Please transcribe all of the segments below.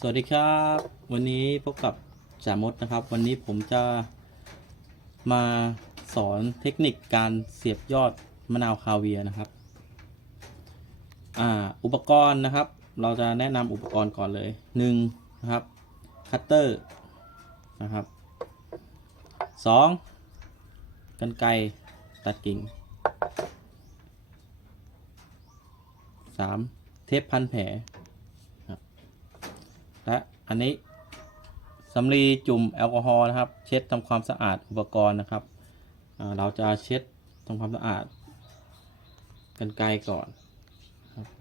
สวัสดีครับ วันนี้พบกับจ่ามดนะครับ วันนี้ผมจะมาสอนเทคนิคการเสียบยอดมะนาวคาเวียนะครับอ่าอุปกรณ์นะครับ เราจะแนะนำอุปกรณ์ก่อนเลยหนึ่งนะครับคัตเตอร์นะครับสองกันไกรตัดกิ่งสามเทปพันแผล อันนี้สำลีจุ่มแอลกอฮอล์นะครับ เช็ดทำความสะอาดอุปกรณ์นะครับเราจะเช็ดทำความสะอาดกันไกรก่อน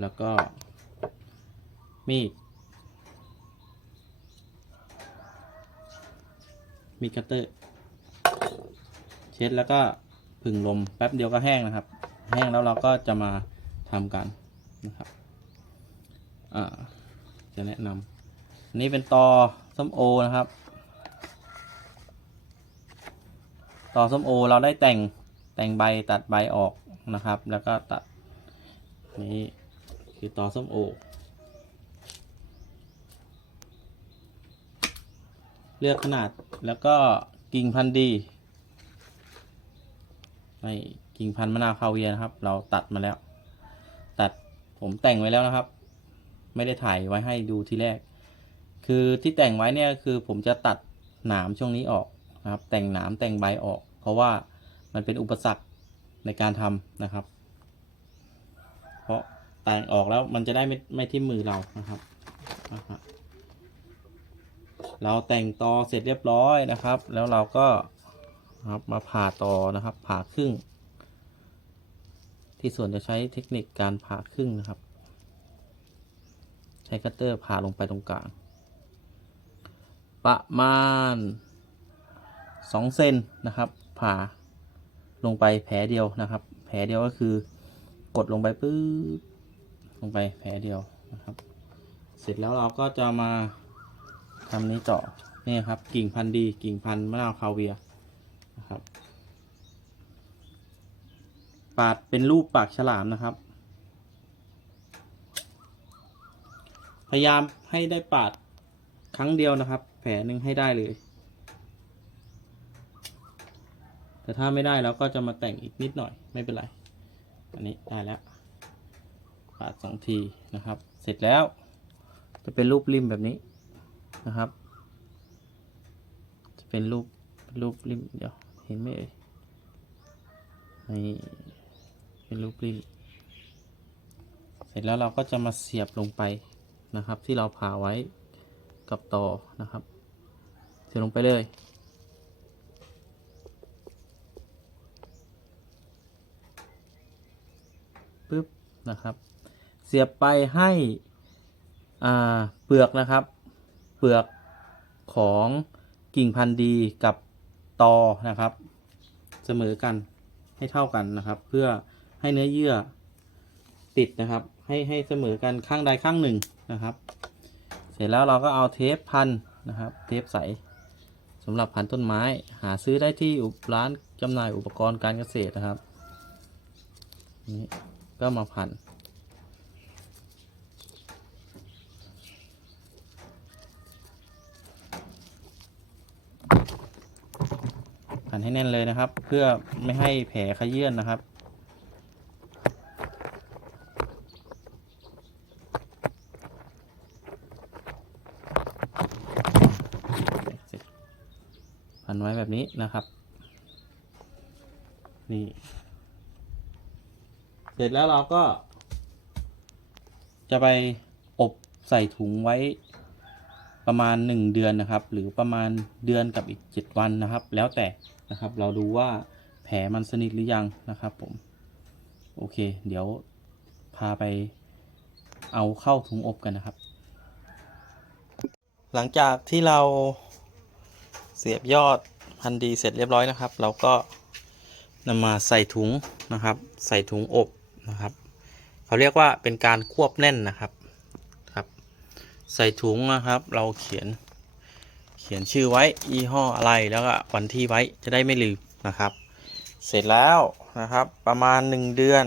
แล้วก็มีดมีคัตเตอร์ เช็ดแล้วก็ผึ่งลมแป๊บเดียวก็แห้งนะครับ แห้งแล้วเราก็จะมาทำกันนะครับอ่าจะแนะนำ นนี้เป็นตอส้มโอนะครับ ตอส้มโอเราได้แต่งแต่งใบตัดใบออกนะครับ แล้วก็ตัดนี่คือตอส้มโอ เลือกขนาดแล้วก็กิ่งพันธุ์ดีในกิ่งพันธุ์มะนาวคาเวียนะครับ เราตัดมาแล้ว ตัดผมแต่งไว้แล้วนะครับ ไม่ได้ถ่ายไว้ให้ดูทีแรก คือที่แต่งไว้เนี่ยคือผมจะตัดหนามช่วงนี้ออกนะครับ แต่งหนามแต่งใบออก เพราะว่ามันเป็นอุปสรรคในการทำนะครับ เพราะแต่งออกแล้วมันจะได้ไม่ไม่ที่มือเรานะครับนะครับ เราแต่งตอเสร็จเรียบร้อยนะครับ แล้วเราก็ครับมาผ่าต่อนะครับ ผ่าครึ่ง ที่ส่วนจะใช้เทคนิคการผ่าครึ่งนะครับ ใช้คัตเตอร์ผ่าลงไปตรงกลาง ประมาณสองเซนนะครับผ่าลงไปแผลเดียวนะครับ แผลเดียวก็คือกดลงไปปื๊บลงไปแผลเดียวนะครับ เสร็จแล้วเราก็จะมาทำนี้ต่อนี่ครับกิ่งพันธุ์ดีกิ่งพันธุ์มะนาวคาเวียนะครับ ปาดเป็นรูปปากฉลามนะครับ พยายามให้ได้ปาดครั้งเดียวนะครับ ลหนึ่งให้ได้เลย แต่ถ้าไม่ได้เราก็จะมาแต่งอีกนิดหน่อยไม่เป็นไร อันนี้ได้แล้วปาดสองทีนะครับ เสร็จแล้ว จะเป็นรูปริมแบบนี้นะครับ จะเป็นรูปรูปริมเดี๋ยวเห็นไหมเอ่ยนี่เป็นรูปริมเสร็จแล้วเราก็จะมาเสียบลงไปนะครับ ที่เราผ่าไว้กับต่อนะครับ เสียลงไปเลยปึ๊บนะครับ เสียบไปให้เปลือกนะครับ เปลือกของกิ่งพันธุ์ดีกับตอนะครับ เสมอกันให้เท่ากันนะครับ เพื่อให้เนื้อเยื่อติดนะครับ ให้ให้เสมอกันข้างใดข้างหนึ่งนะครับ เสร็จแล้วเราก็เอาเทปพันนะครับ เทปใส สำหรับพันต้นไม้หาซื้อได้ที่ร้านจำหน่ายอุปกรณ์การเกษตรนะครับนี่ก็มาพันพันให้แน่นเลยนะครับ เพื่อไม่ให้แผลขยื่นนะครับ เสร็จ พันไว้แบบนี้นะครับ นี่ เสร็จแล้วเราก็ จะไปอบใส่ถุงไว้ประมาณหนึ่งเดือนนะครับ หรือประมาณเดือนกับอีกเจ็ดวันนะครับ แล้วแต่นะครับ เราดูว่าแผลมันสนิทหรือยังนะครับ ผม โอเค เดี๋ยวพาไปเอาเข้าถุงอบกันนะครับ หลังจากที่เรา เสียบยอดพันดีเสร็จเรียบร้อยนะครับ เราก็นำมาใส่ถุงนะครับ ใส่ถุงอบนะครับ เขาเรียกว่าเป็นการควบแน่นนะครับครับ ใส่ถุงนะครับ เราเขียนเขียนชื่อไว้ยี่ห้ออะไรแล้วก็วันที่ไว้จะได้ไม่ลืมนะครับ เสร็จแล้วนะครับ ประมาณ 1 เดือน